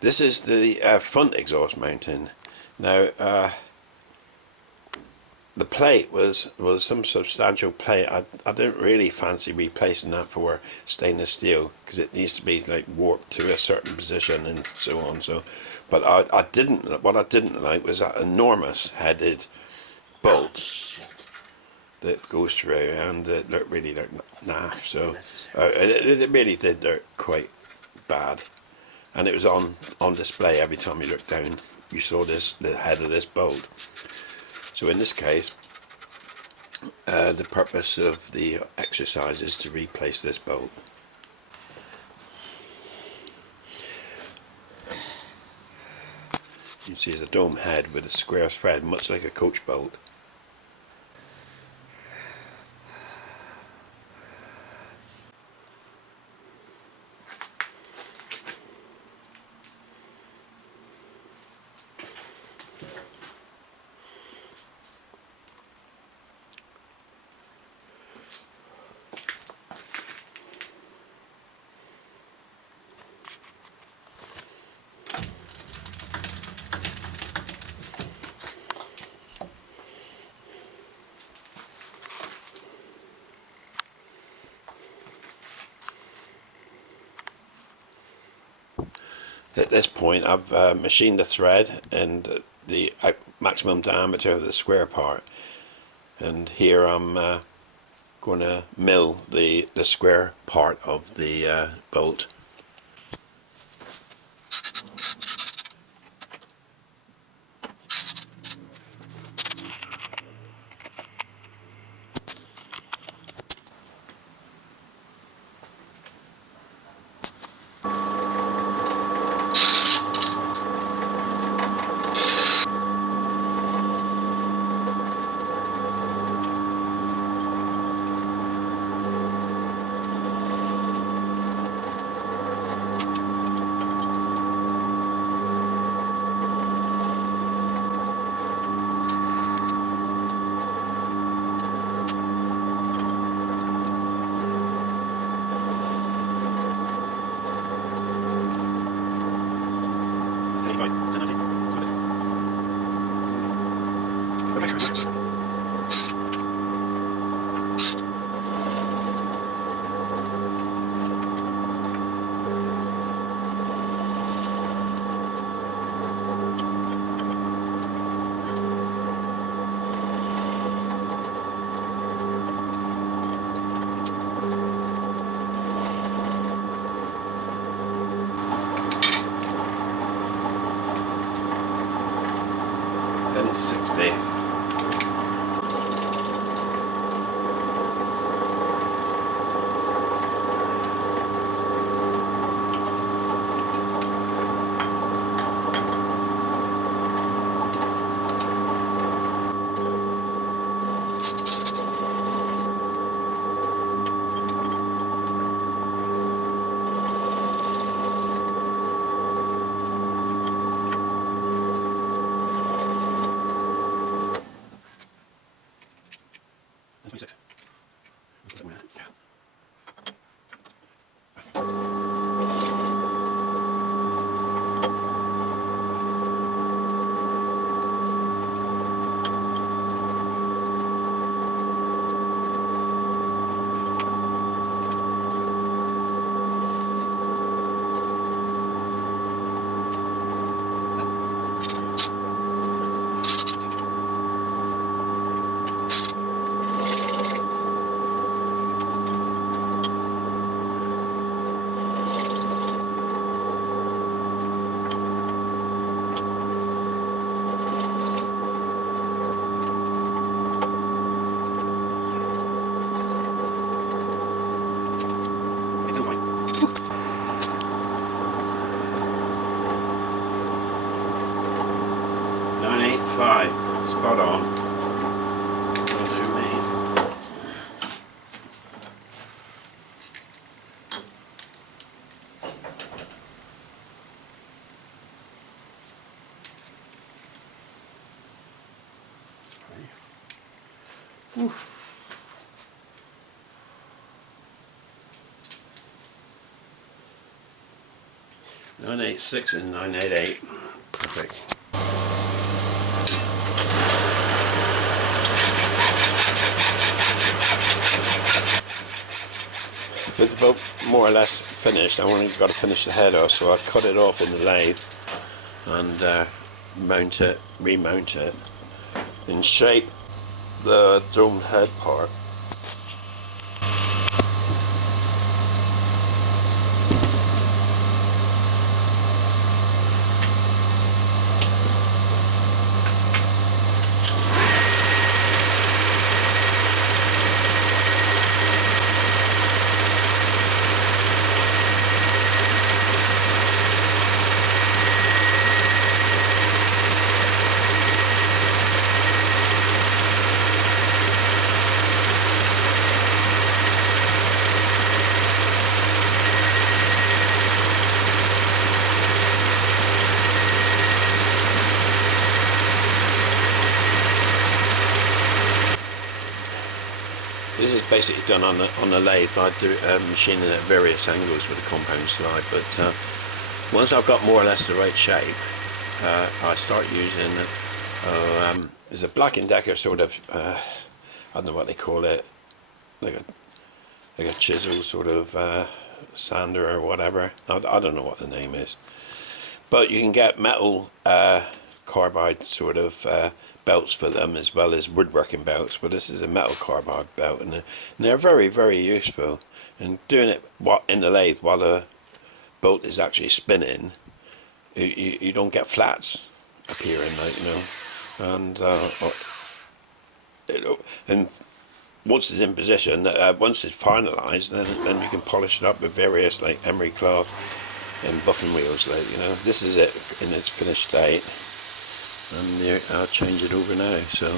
This is the front exhaust mounting. Now the plate was some substantial plate. I didn't really fancy replacing that for stainless steel because it needs to be like warped to a certain position and so on. So, but I didn't. What I didn't like was that enormous headed bolt that goes through, and it looked really naff. So it really did look quite bad, and it was on display every time you looked down. You saw the head of this bolt. So in this case, the purpose of the exercise is to replace this bolt. You can see it's a dome head with a square thread, much like a coach bolt. At this point I've machined the thread and the maximum diameter of the square part, and here I'm going to mill the square part of the bolt. Then 60. Five, spot on. That'll do me. Whew. 986 and 988. Perfect. With the boat more or less finished, I only got to finish the head off, so I cut it off in the lathe and remount it, and shape the dome head part. This is basically done on the lathe. I do machining at various angles with a compound slide, but once I've got more or less the right shape, I start using there's a Black & Decker sort of I don't know what they call it, like a chisel sort of sander or whatever. I don't know what the name is, but you can get metal carbide sort of belts for them, as well as woodworking belts, but this is a metal carbide belt, and they're very, very useful. And doing it in the lathe while the bolt is actually spinning, you don't get flats appearing, and once it's in position, once it's finalized, then you can polish it up with various like emery cloth and buffing wheels. This is it in its finished state. And I'll change it over now. So